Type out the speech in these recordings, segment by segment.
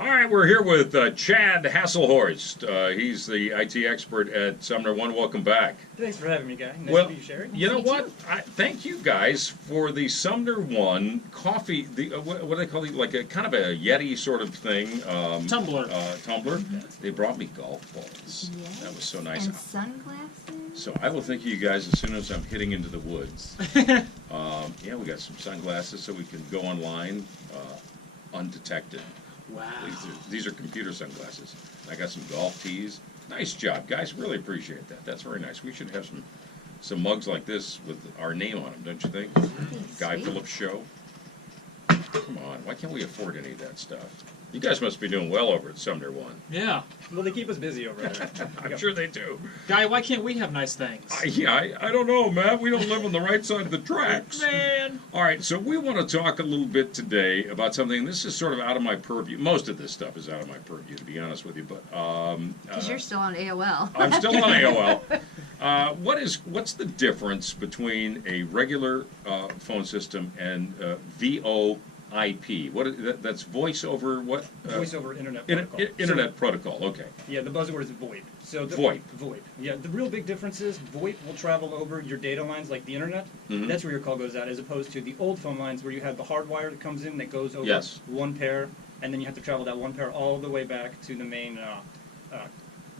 All right, we're here with Chad Haselhorst. He's the IT expert at SumnerOne. Welcome back. Thanks for having me, Guy. Nice Well, to meet you, Sherry. you know what? Thank you guys for the SumnerOne coffee. The what do they call it? Like a kind of a Yeti sort of thing. Tumbler. Tumbler. They brought me golf balls. Yes. That was so nice. And sunglasses. So I will think of you guys as soon as I'm hitting into the woods. Yeah, we got some sunglasses so we can go online undetected. Wow. These are computer sunglasses. I got some golf tees. Nice job, guys. Really appreciate that. That's very nice. We should have some mugs like this with our name on them, don't you think? Guy Sweet. Phillips Show. Come on, why can't we afford any of that stuff? You guys must be doing well over at SumnerOne. Yeah. Well, they keep us busy over there. I'm sure they do. Guy, why can't we have nice things? I don't know, Matt. We don't live on the right side of the tracks. Man. All right, so we want to talk a little bit today about something. This is sort of out of my purview. Most of this stuff is out of my purview, to be honest with you. But Because you're still on AOL. I'm still on AOL. What's the difference between a regular phone system and VoIP? That's voice over what? Voice over internet protocol. Internet protocol. Okay. Yeah, the buzzword is VoIP. So VoIP. VoIP. Yeah, the real big difference is VoIP will travel over your data lines like the internet. Mhm. That's where your call goes out, as opposed to the old phone lines where you have the hard wire that comes in that goes over Yes. one pair, and then you have to travel that one pair all the way back to the main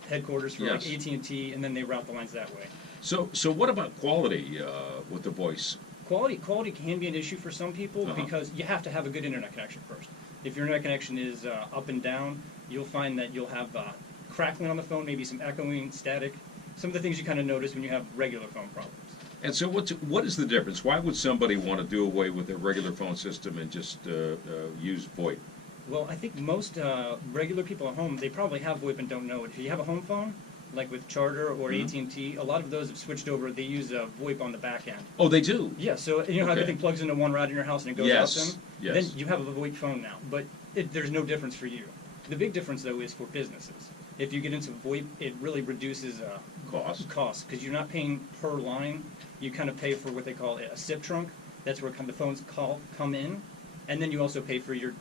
headquarters for Yes. like AT&T, and then they route the lines that way. So what about quality with the voice? Quality can be an issue for some people Uh-huh. because you have to have a good internet connection first. If your internet connection is up and down, you'll find that you'll have crackling on the phone, maybe some echoing, static, some of the things you kind of notice when you have regular phone problems. And so what is the difference? Why would somebody want to do away with their regular phone system and just use VoIP? Well, I think most regular people at home, they probably have VoIP and don't know it. If you have a home phone, like with Charter or Mhm. AT&T, a lot of those have switched over. They use VoIP on the back end. Oh, they do? Yeah, so you know how Okay. everything plugs into one router in your house and it goes Yes, out to them? yes. Then you have a VoIP phone now, but there's no difference for you. The big difference, though, is for businesses. If you get into VoIP, it really reduces Cost? because you're not paying per line. You kind of pay for what they call a SIP trunk. That's where the phones come in, and then you also pay for your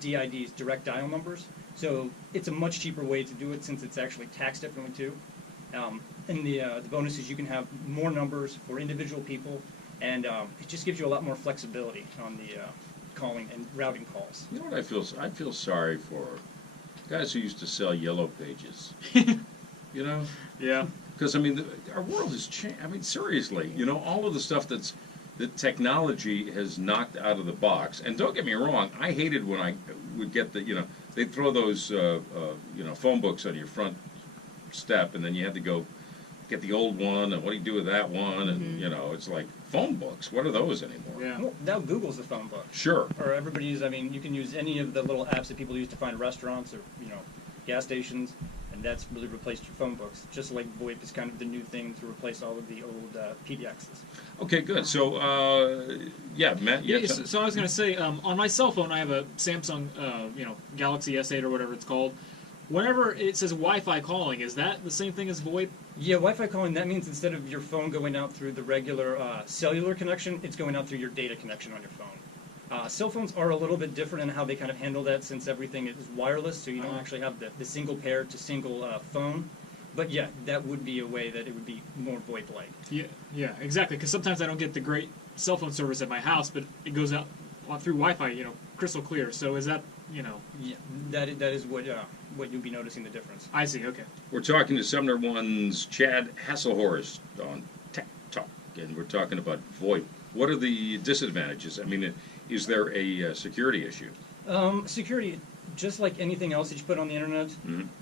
DIDs, direct dial numbers. So it's a much cheaper way to do it since it's actually taxed differently too. And the bonus is you can have more numbers for individual people, and it just gives you a lot more flexibility on the calling and routing calls. You know what I feel sorry for? Guys who used to sell yellow pages. You know? Yeah. Because, I mean, our world has changed. I mean, seriously, you know, all of the stuff that technology has knocked out of the box. And don't get me wrong, I hated when I would get they'd throw those, phone books on your front step, and then you had to go get the old one, and what do you do with that one? And, it's like, phone books, what are those anymore? Yeah. Well, now Google's the phone book. Sure. Or everybody's, I mean, you can use any of the little apps that people use to find restaurants or, gas stations, and that's really replaced your phone books. Just like VoIP is kind of the new thing to replace all of the old PBXs. Okay, good. So, Matt, Yeah, so I was going to say, on my cell phone, I have a Samsung, Galaxy S8 or whatever it's called. Whenever it says Wi-Fi calling, is that the same thing as VoIP? Yeah, Wi-Fi calling, that means instead of your phone going out through the regular cellular connection, it's going out through your data connection on your phone. Cell phones are a little bit different in how they kind of handle that since everything is wireless, so you don't actually have the single pair to single phone. But yeah, that would be a way that it would be more VoIP-like. Yeah, exactly. Because sometimes I don't get the great cell phone service at my house, but it goes out through Wi-Fi, crystal clear. So is that, Yeah, that is what you'll be noticing the difference. I see. Okay. We're talking to SumnerOne's Chad Haselhorst on Tech Talk, and we're talking about VoIP. What are the disadvantages? I mean, is there a security issue? Security, just like anything else that you put on the internet,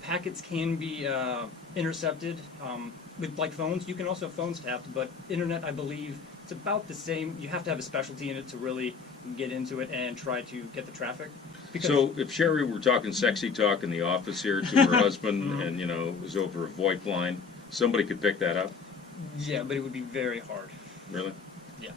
packets can be intercepted. With like phones, you can also have phones tapped, but internet, I believe, it's about the same. You have to have a specialty in it to really get into it and try to get the traffic. So if Sherry were talking sexy talk in the office here to her husband and, it was over a VoIP line, somebody could pick that up? Yeah, but it would be very hard. Really? Yeah.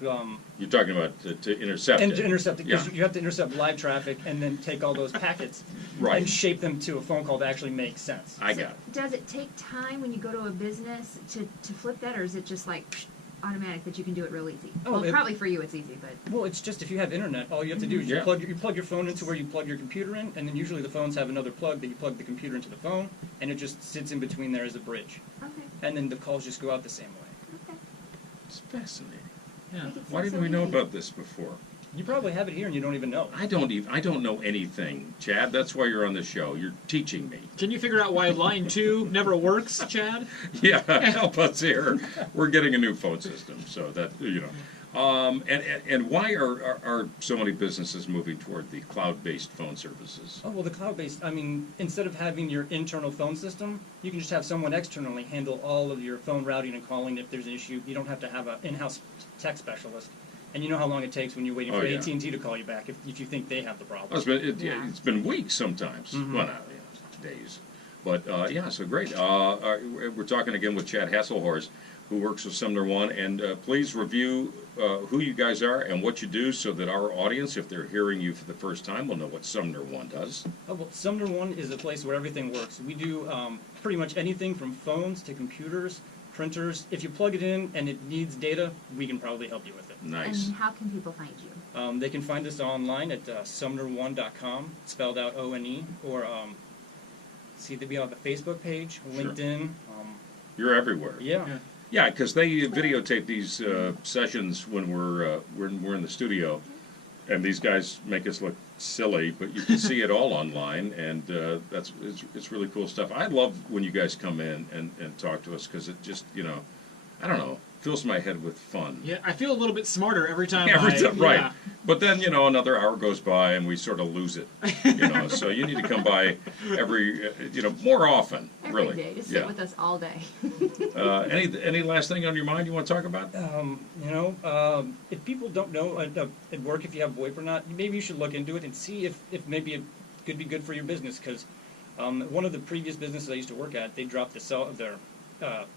You're talking about to intercept And it. to intercept it, because Yeah. you have to intercept live traffic and then take all those packets Right. and shape them to a phone call that actually makes sense. I got it. Does it take time when you go to a business to flip that, or is it just like automatic that you can do it real easy? Oh, Well, probably for you it's easy, but Well, it's just if you have internet, all you have to do is Yeah. you plug your phone into where you plug your computer in, and then usually the phones have another plug that you plug the computer into the phone, and it just sits in between there as a bridge. okay, And then the calls just go out the same way. okay. It's fascinating. Yeah. Make it Why sound didn't so we know easy. about this before? You probably have it here and you don't even know. I don't know anything, Chad. That's why you're on the show. You're teaching me. Can you figure out why line 2 never works, Chad? Yeah, help us here. We're getting a new phone system, so that and why are so many businesses moving toward the cloud-based phone services? Oh, well, the cloud-based, I mean, instead of having your internal phone system, you can just have someone externally handle all of your phone routing and calling if there's an issue. You don't have to have an in-house tech specialist. And you know how long it takes when you're waiting Oh, for yeah. AT&T to call you back if you think they have the problem. Yeah. It's been weeks sometimes. Mhm. Well, not days. But yeah, so great. We're talking again with Chad Haselhorst, who works with SumnerOne, and please review who you guys are and what you do, so that our audience, if they're hearing you for the first time, will know what SumnerOne does. Oh, well, SumnerOne is a place where everything works. We do pretty much anything from phones to computers, printers. If you plug it in and it needs data, we can probably help you with it. Nice. And how can people find you? They can find us online at SumnerOne.com, spelled out O-N-E, or see that we have a Facebook page, Sure. LinkedIn. You're everywhere. Yeah. Yeah. Yeah, because they videotape these sessions when we're in the studio, and these guys make us look silly, but you can see it all online, and it's really cool stuff. I love when you guys come in and talk to us, because it just, I don't know, fills my head with fun. Yeah, I feel a little bit smarter every time. Right. Yeah. But then, another hour goes by and we sort of lose it. So you need to come by every, more often, Every really. day. Just sit with us all day. Any last thing on your mind you want to talk about? If people don't know at work if you have VoIP or not, maybe you should look into it and see if maybe it could be good for your business. Because one of the previous businesses I used to work at, they dropped their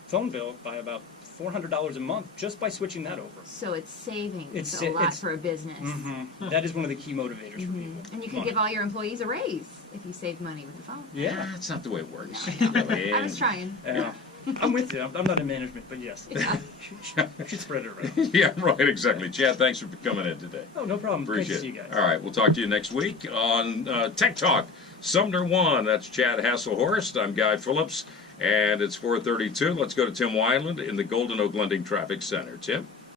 phone bill by about $400 a month just by switching that over. So it's saving It's a lot it's- for a business. That is one of the key motivators for people. And you can Money. give all your employees a raise if you save money with the phone. Yeah. That's not the way it works. No, Really. I was trying. Yeah. I'm with you. I'm not in management, but yes. Yeah. You should spread it around. Yeah, right, exactly. Chad, thanks for coming in today. Oh, no problem. Great to Appreciate see it. you guys. All right, we'll talk to you next week on Tech Talk. SumnerOne, that's Chad Haselhorst. I'm Guy Phillips, and it's 4:32. Let's go to Tim Wyland in the Golden Oak Lending Traffic Center. Tim?